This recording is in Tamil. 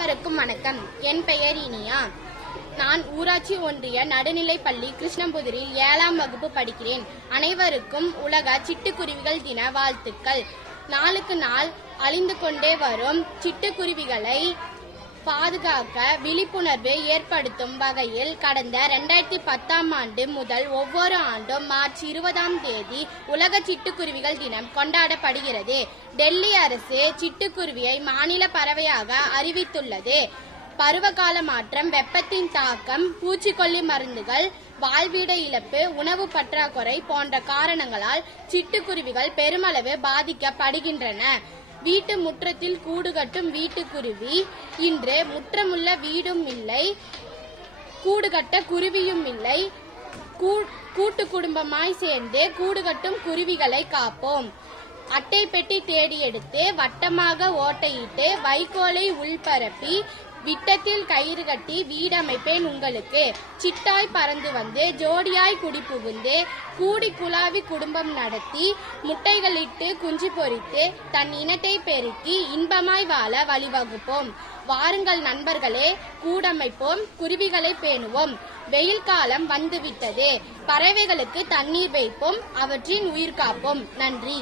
அனைவருக்கும் வணக்கம். என் பெயர் இனியா. நான் ஊராட்சி ஒன்றிய நடுநிலைப்பள்ளி கிருஷ்ணபுதூரில் 7ஆம் வகுப்பு படிக்கிறேன். அனைவருக்கும் உலக சிட்டுக்குருவிகள் தின வாழ்த்துக்கள். நாளுக்கு நாள் அழிந்து கொண்டே வரும் சிட்டுக்குருவிகளை பாதுகாக்க விழிப்புணர்வு ஏற்படுத்தும் வகையில் கடந்த 2010ஆம் ஆண்டு முதல் ஒவ்வொரு ஆண்டும் மார்ச் 20ஆம் தேதி உலக சிட்டுக்குருவிகள் தினம் கொண்டாடப்படுகிறது. டெல்லி அரசு சிட்டுக்குருவியை மாநில பறவையாக அறிவித்துள்ளது. பருவகால மாற்றம், வெப்பத்தின் தாக்கம், பூச்சிக்கொல்லி மருந்துகள், வாழ்விட இழப்பு, உணவு பற்றாக்குறை போன்ற காரணங்களால் சிட்டுக்குருவிகள் பெருமளவு பாதிக்கப்படுகின்றன. வீட்டு முற்றத்தில் கூடு கட்டும் வீட்டுக்குருவி இன்று முற்றமுள்ள வீடும் இல்லை, கூடு கட்ட குருவியும் இல்லை. கூட்டு குடும்பமாய் சேர்ந்து கூடு கட்டும் குருவிகளை காப்போம். அட்டை பெட்டி தேடி எடுத்து வட்டமாக ஓட்டையிட்டு வைக்கோலை உள்பரப்பி விட்டத்தில் கயிறு கட்டி வீடமைப்பேன் உங்களுக்கு. சிட்டாய் பறந்து வந்து ஜோடியாய் குடி புகுந்து கூடி குழாவி குடும்பம் நடத்தி முட்டைகளிட்டு குஞ்சு பொரித்து தன் இனத்தை பெருக்கி இன்பமாய் வாழ வழிவகுப்போம். வாருங்கள் நண்பர்களே, கூடமைப்போம், குருவிகளை பேணுவோம். வெயில் காலம் வந்துவிட்டது. பறவைகளுக்கு தண்ணீர் வைப்போம், அவற்றின் உயிர் காப்போம். நன்றி.